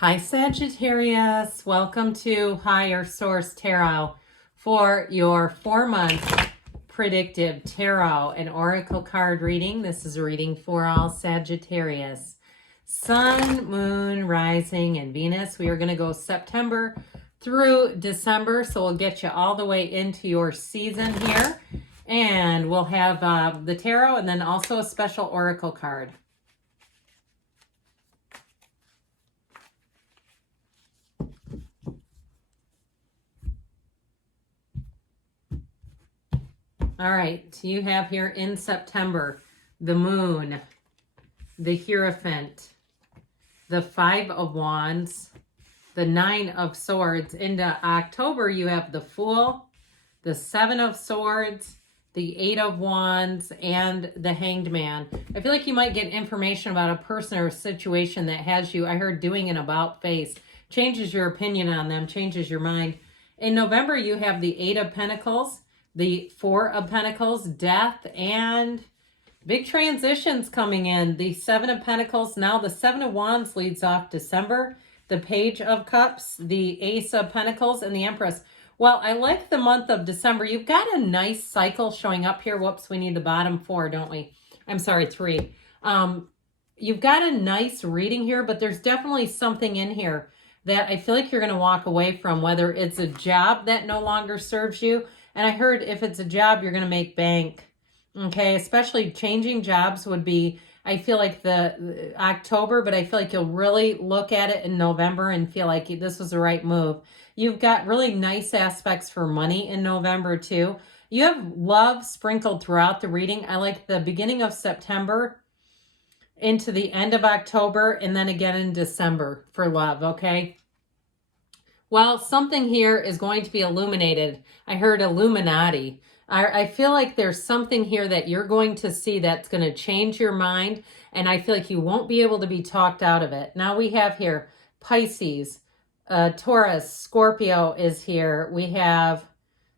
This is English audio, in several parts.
Hi, Sagittarius. Welcome to Higher Source Tarot for your 4-month predictive tarot and oracle card reading. This is a reading for all Sagittarius. Sun, Moon, Rising, and Venus. We are going to go September through December, so we'll get you all the way into your season here. And we'll have the tarot and then also a special oracle card. All right, so you have here in September, the Moon, the Hierophant, the 5 of Wands, the 9 of Swords. Into October, you have the Fool, the 7 of Swords, the 8 of Wands, and the Hanged Man. I feel like you might get information about a person or a situation that has you, I heard, doing an about face, changes your opinion on them, changes your mind. In November, you have the 8 of Pentacles, the 4 of Pentacles, Death, and big transitions coming in. The 7 of Pentacles, now the 7 of Wands leads off December, the Page of Cups, the Ace of Pentacles, and the Empress. Well, I like the month of December. You've got a nice cycle showing up here. Whoops, we need the bottom 4, don't we? I'm sorry, 3. You've got a nice reading here, but there's definitely something in here that I feel like you're going to walk away from, whether it's a job that no longer serves you. And I heard if it's a job, you're going to make bank. Okay, especially changing jobs would be, I feel like the October, but I feel like you'll really look at it in November and feel like this was the right move. You've got really nice aspects for money in November too. You have love sprinkled throughout the reading. I like the beginning of September into the end of October and then again in December for love, okay? Well, something here is going to be illuminated. I heard Illuminati. I feel like there's something here that you're going to see that's going to change your mind, and I feel like you won't be able to be talked out of it. Now we have here Pisces, Taurus, Scorpio is here. We have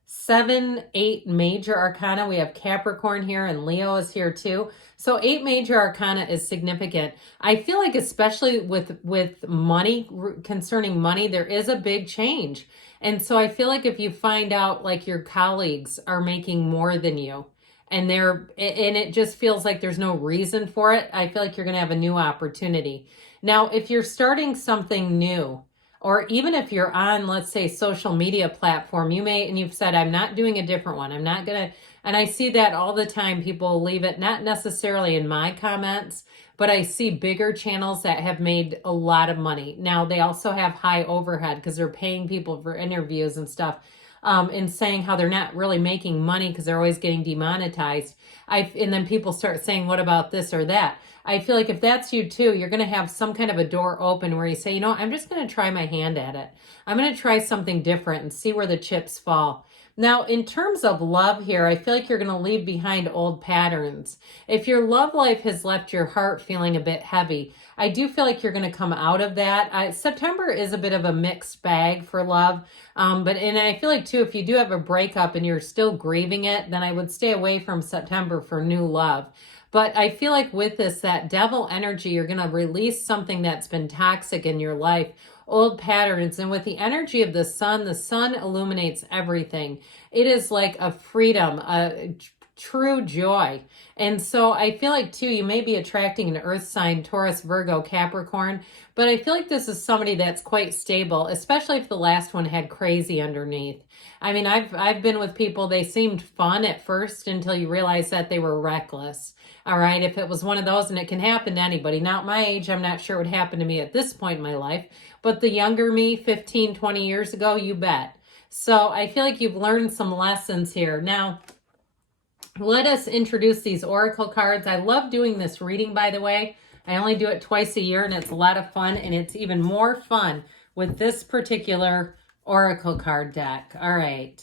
7, 8 major arcana. We have Capricorn here and Leo is here too. So 8 major arcana is significant. I feel like especially with money, concerning money, there is a big change. And so I feel like if you find out like your colleagues are making more than you and it just feels like there's no reason for it, I feel like you're going to have a new opportunity. Now, if you're starting something new, or even if you're on, let's say, social media platform, and you've said, I'm not doing a different one. I'm not going to, and I see that all the time. People leave it, not necessarily in my comments, but I see bigger channels that have made a lot of money. Now, they also have high overhead because they're paying people for interviews and stuff, and saying how they're not really making money because they're always getting demonetized. And then people start saying, what about this or that? I feel like if that's you too, you're going to have some kind of a door open where you say, you know, I'm just going to try my hand at it. I'm going to try something different and see where the chips fall. Now, in terms of love here, I feel like you're going to leave behind old patterns. If your love life has left your heart feeling a bit heavy, I do feel like you're going to come out of that. September is a bit of a mixed bag for love. And I feel like too, if you do have a breakup and you're still grieving it, then I would stay away from September for new love. But I feel like with this, that devil energy, you're going to release something that's been toxic in your life, old patterns. And with the energy of the sun illuminates everything. It is like a freedom, a true joy. And so I feel like too, you may be attracting an earth sign, Taurus, Virgo, Capricorn, but I feel like this is somebody that's quite stable, especially if the last one had crazy underneath. I mean, I've been with people, they seemed fun at first until you realize that they were reckless. All right, if it was one of those, and it can happen to anybody. Now at my age, I'm not sure what happened to me at this point in my life, but the younger me, 15, 20 years ago, you bet. So I feel like you've learned some lessons here. Now, let us introduce these oracle cards. I love doing this reading, by the way. I only do it twice a year, and it's a lot of fun, and it's even more fun with this particular oracle card deck. All right.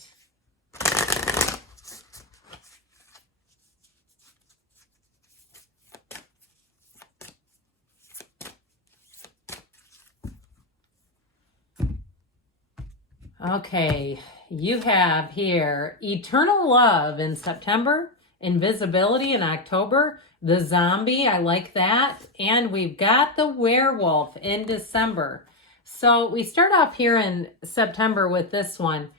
Okay, you have here eternal love in September, invisibility in October, the zombie, I like that, and we've got the werewolf in December. So we start off here in September with this one.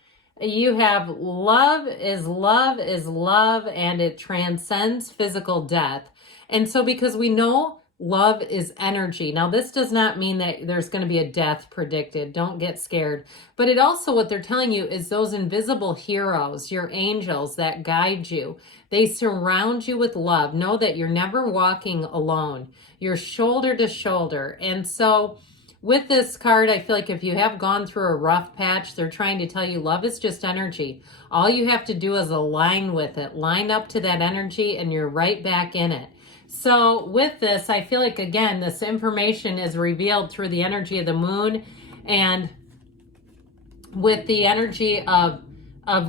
You have love is love is love, and it transcends physical death. And so because we know love is energy. Now, this does not mean that there's going to be a death predicted. Don't get scared. But it also, what they're telling you is those invisible heroes, your angels that guide you, they surround you with love. Know that you're never walking alone. You're shoulder to shoulder. And so with this card, I feel like if you have gone through a rough patch, they're trying to tell you love is just energy. All you have to do is align with it, line up to that energy, and you're right back in it. So with this, I feel like, again, this information is revealed through the energy of the moon, and with the energy of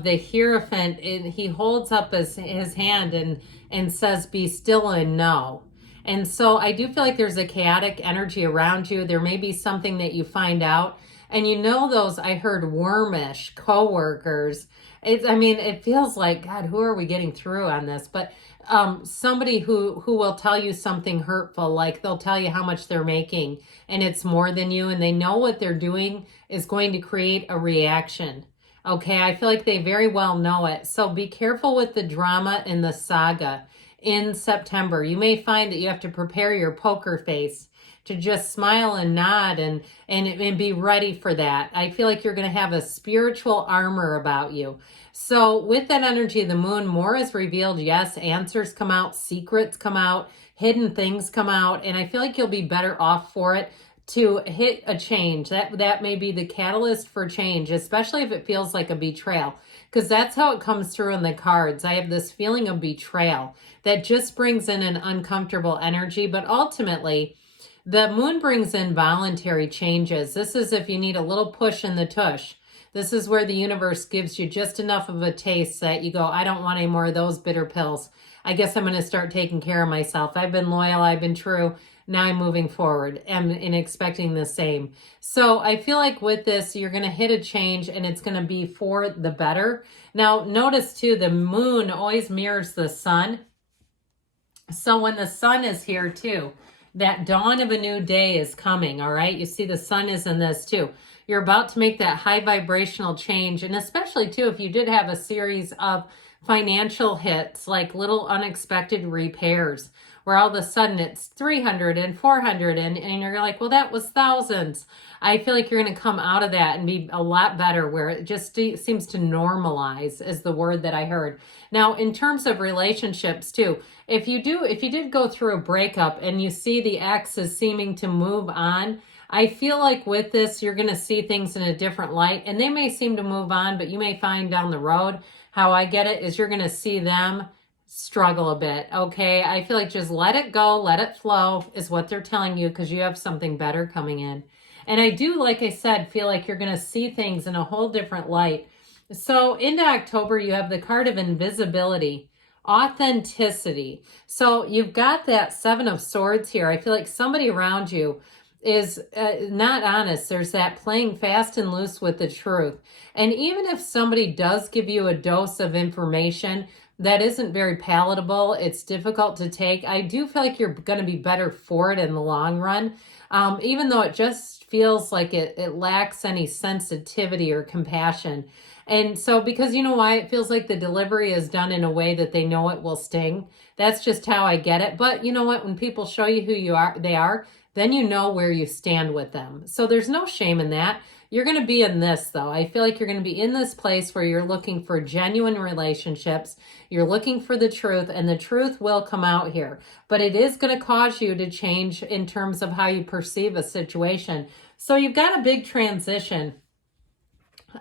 the Hierophant, he holds up his hand and says, be still and know. And so I do feel like there's a chaotic energy around you. There may be something that you find out. And you know those, I heard wormish coworkers. It feels like, God, who are we getting through on this? But somebody who will tell you something hurtful, like they'll tell you how much they're making and it's more than you, and they know what they're doing is going to create a reaction. Okay, I feel like they very well know it. So be careful with the drama and the saga in September. You may find that you have to prepare your poker face to just smile and nod and be ready for that. I feel like you're going to have a spiritual armor about you. So with that energy of the moon, more is revealed. Yes, answers come out, secrets come out, hidden things come out, and I feel like you'll be better off for it to hit a change. That may be the catalyst for change, especially if it feels like a betrayal, because that's how it comes through in the cards. I have this feeling of betrayal that just brings in an uncomfortable energy, but ultimately the moon brings in voluntary changes. This is if you need a little push in the tush. This is where the universe gives you just enough of a taste that you go, I don't want any more of those bitter pills. I guess I'm going to start taking care of myself. I've been loyal. I've been true. Now I'm moving forward and expecting the same. So I feel like with this, you're going to hit a change and it's going to be for the better. Now, notice too, the moon always mirrors the sun. So when the sun is here too, that dawn of a new day is coming, all right? You see the sun is in this too. You're about to make that high vibrational change. And especially too, if you did have a series of financial hits, like little unexpected repairs, where all of a sudden it's 300 and 400 and you're like, well, that was thousands. I feel like you're going to come out of that and be a lot better, where it just seems to normalize is the word that I heard. Now, in terms of relationships too, if you did go through a breakup and you see the ex is seeming to move on, I feel like with this, you're going to see things in a different light, and they may seem to move on, but you may find down the road, how I get it is you're going to see them struggle a bit. Okay. I feel like just let it go, let it flow is what they're telling you, because you have something better coming in. And I do, like I said, feel like you're going to see things in a whole different light. So into October, you have the card of invisibility, authenticity. So you've got that Seven of Swords here. I feel like somebody around you is not honest. There's that playing fast and loose with the truth. And even if somebody does give you a dose of information that isn't very palatable, it's difficult to take, I do feel like you're going to be better for it in the long run, even though it just feels like it lacks any sensitivity or compassion. And so, because you know why? It feels like the delivery is done in a way that they know it will sting. That's just how I get it. But you know what? When people show you who they are, then you know where you stand with them. So there's no shame in that. You're going to be in this, though. I feel like you're going to be in this place where you're looking for genuine relationships. You're looking for the truth, and the truth will come out here. But it is going to cause you to change in terms of how you perceive a situation. So you've got a big transition.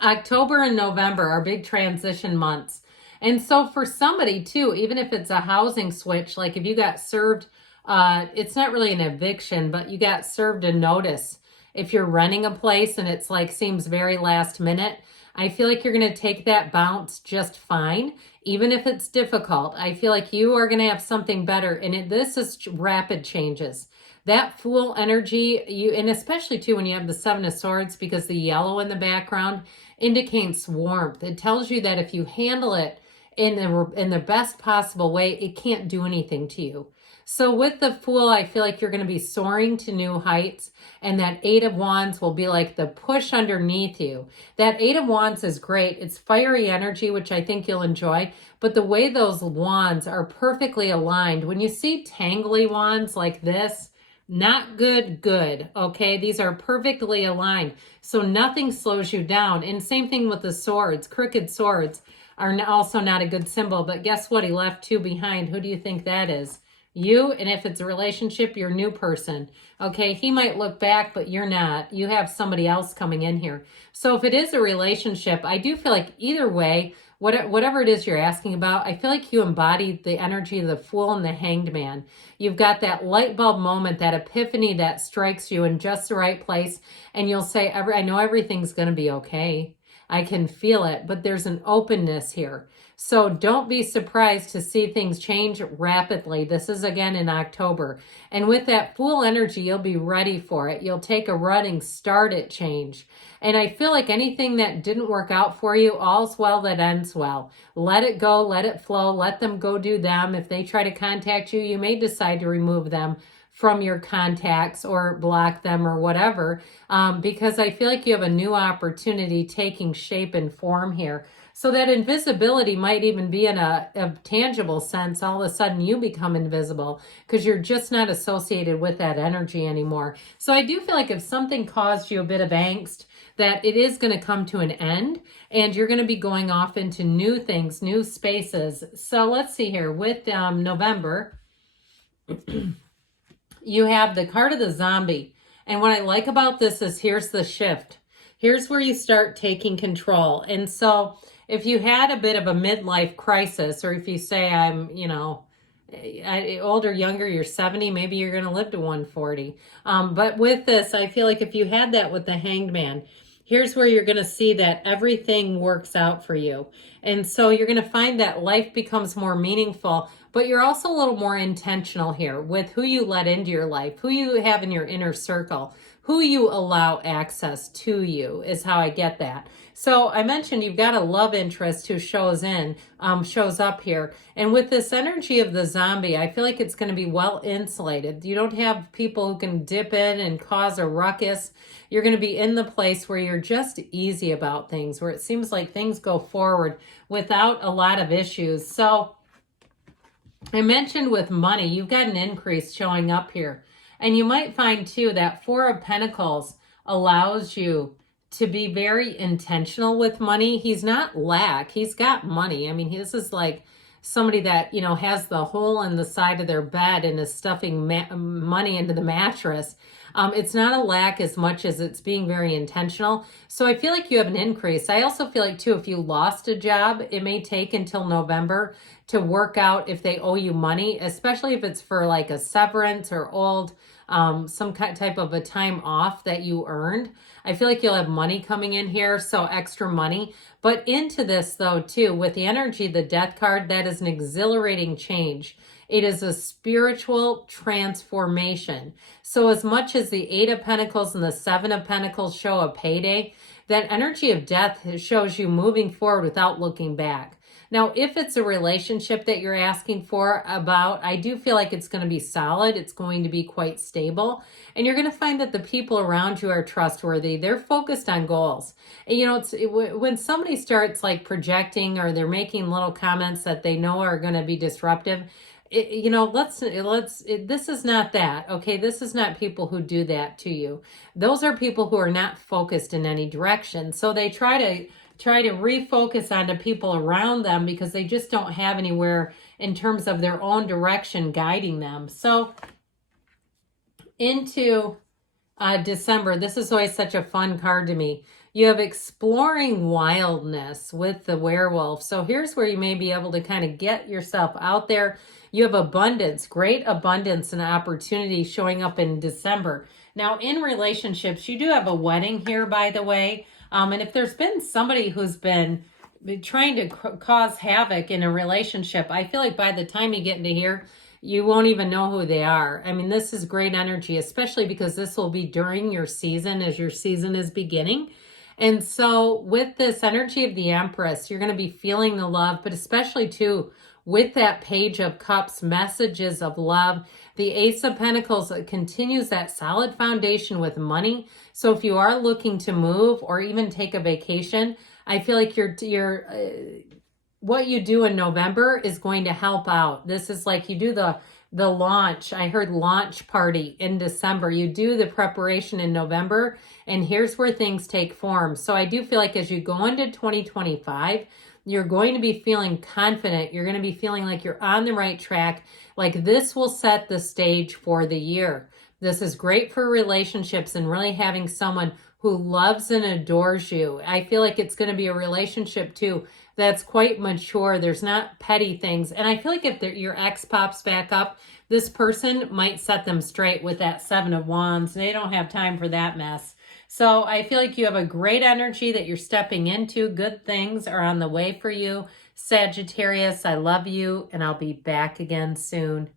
October and November are big transition months. And so for somebody, too, even if it's a housing switch, like if you got served, it's not really an eviction, but you got served a notice. If you're renting a place and it's like seems very last minute, I feel like you're going to take that bounce just fine, even if it's difficult. I feel like you are going to have something better. And this is rapid changes. That Fool energy, and especially too when you have the Seven of Swords, because the yellow in the background indicates warmth. It tells you that if you handle it in the best possible way, it can't do anything to you. So with the Fool, I feel like you're going to be soaring to new heights, and that Eight of Wands will be like the push underneath you. That Eight of Wands is great. It's fiery energy, which I think you'll enjoy, but the way those wands are perfectly aligned, when you see tangly wands like this, not good, good, okay? These are perfectly aligned, so nothing slows you down. And same thing with the swords. Crooked swords are also not a good symbol, but guess what? He left two behind. Who do you think that is? You, and if it's a relationship, your new person. Okay, he might look back, but you're not. You have somebody else coming in here. So if it is a relationship, I do feel like either way, whatever it is you're asking about, I feel like you embody the energy of the Fool and the Hanged Man. You've got that light bulb moment, that epiphany that strikes you in just the right place, and you'll say, I know everything's going to be okay. I can feel it, but there's an openness here. So don't be surprised to see things change rapidly. This is again in October. And with that Fool energy, you'll be ready for it. You'll take a running start at change. And I feel like anything that didn't work out for you, all's well that ends well. Let it go, let it flow, let them go do them. If they try to contact you, you may decide to remove them from your contacts or block them or whatever, because I feel like you have a new opportunity taking shape and form here. So that invisibility might even be in a tangible sense. All of a sudden you become invisible because you're just not associated with that energy anymore. So I do feel like if something caused you a bit of angst, that it is going to come to an end and you're going to be going off into new things, new spaces. So let's see here with November. You have the card of the zombie. And what I like about this is here's the shift. Here's where you start taking control. And so if you had a bit of a midlife crisis, or if you say I'm, older, younger, you're 70, maybe you're going to live to 140. But with this, I feel like if you had that with the Hanged Man, here's where you're going to see that everything works out for you. And so you're going to find that life becomes more meaningful, but you're also a little more intentional here with who you let into your life, who you have in your inner circle, who you allow access to you is how I get that. So I mentioned you've got a love interest who shows up here. And with this energy of the zombie, I feel like it's going to be well insulated. You don't have people who can dip in and cause a ruckus. You're going to be in the place where you're just easy about things, where it seems like things go forward without a lot of issues. So I mentioned with money, you've got an increase showing up here. And you might find too that Four of Pentacles allows you to be very intentional with money. He's not lack. He's got money. I mean, this is like somebody that, has the hole in the side of their bed and is stuffing money into the mattress. It's not a lack as much as it's being very intentional. So I feel like you have an increase. I also feel like too, if you lost a job, it may take until November to work out if they owe you money, especially if it's for like a severance or some type of a time off that you earned. I feel like you'll have money coming in here, so extra money. But into this though too, with the energy, the Death card, that is an exhilarating change. It is a spiritual transformation. So as much as the Eight of Pentacles and the Seven of Pentacles show a payday, that energy of death shows you moving forward without looking back. Now, if it's a relationship that you're asking for about, I do feel like it's going to be solid. It's going to be quite stable. And you're going to find that the people around you are trustworthy. They're focused on goals. And, when somebody starts like projecting or they're making little comments that they know are going to be disruptive, this is not that, okay? This is not people who do that to you. Those are people who are not focused in any direction. So they try to refocus onto people around them because they just don't have anywhere in terms of their own direction guiding them. So into December, this is always such a fun card to me. You have exploring wildness with the werewolf. So here's where you may be able to kind of get yourself out there. You have abundance, great abundance and opportunity showing up in December. Now in relationships, you do have a wedding here, by the way. And if there's been somebody who's been trying to cause havoc in a relationship, I feel like by the time you get into here, you won't even know who they are. I mean, this is great energy, especially because this will be during your season as your season is beginning. And so with this energy of the Empress, you're going to be feeling the love, but especially too with that Page of Cups, messages of love. The Ace of Pentacles continues that solid foundation with money. So if you are looking to move or even take a vacation, I feel like what you do in November is going to help out. This is like you do the launch. I heard launch party in December. You do the preparation in November, and here's where things take form. So I do feel like as you go into 2025, you're going to be feeling confident. You're going to be feeling like you're on the right track. Like this will set the stage for the year. This is great for relationships and really having someone who loves and adores you. I feel like it's going to be a relationship too that's quite mature. There's not petty things. And I feel like if your ex pops back up, this person might set them straight with that Seven of Wands. They don't have time for that mess. So I feel like you have a great energy that you're stepping into. Good things are on the way for you. Sagittarius, I love you, and I'll be back again soon.